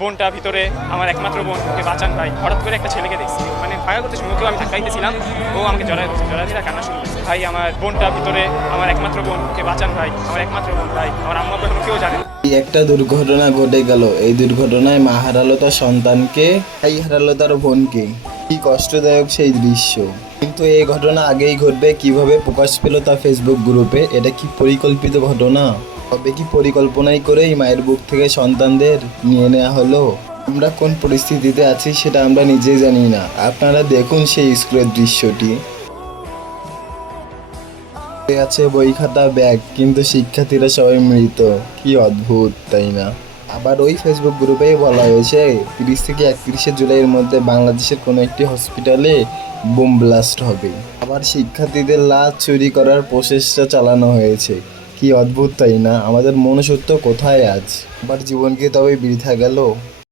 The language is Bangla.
বোনটা ভিতরে, আমার একমাত্র বোন, ওকে বাঁচান ভাই। হঠাৎ করে একটা ছেলেকে দেখছি, মানে ভাড়া করতে সময় আমি ধাক্কাইতেছিলাম, ও আমাকে জড়ায় দিয়ে কান্না শুরু করছে। ভাই আমার বোনটা ভিতরে, আমার একমাত্র বোন, ওকে বাঁচান ভাই। আমার একমাত্র বোন ভাই, আমার আম্মা এখন কেউ জানে না। একটা দুর্ঘটনা ঘটে গেল। এই দুর্ঘটনায় মা হারালো তার সন্তানকে, ভাই হারালো তার বোনকে। কি কষ্টদায়ক সেই দৃশ্য। কিন্তু এই ঘটনা আগেই ঘটবে কিভাবে প্রকাশ পেল তা ফেসবুক গ্রুপে? এটা কি পরিকল্পিত ঘটনা? তবে কি পরিকল্পনাই করেই মায়ের বুক থেকে সন্তানদের নিয়ে নেওয়া হলো? আমরা কোন পরিস্থিতিতে আছি সেটা আমরা নিজেই জানি না। আপনারা দেখুন সেই স্কুলের দৃশ্যটি। আছে বই খাতা ব্যাগ, কিন্তু শিক্ষার্থীরা সবাই মৃত। কি অদ্ভুত, তাই না? আবার ওই ফেসবুক গ্রুপেই বলা হয়েছে 30 থেকে 31শে জুলাইয়ের মধ্যে বাংলাদেশের কোনো একটি হসপিটালে বোম ব্লাস্ট হবে। আবার শিক্ষার্থীদের লাশ চুরি করার প্রচেষ্টা চালানো হয়েছে। কি অদ্ভুত, তাই না? আমাদের মনুষ্যত্ব কোথায় আজ? আবার জীবন কি তবে বৃথা গেল?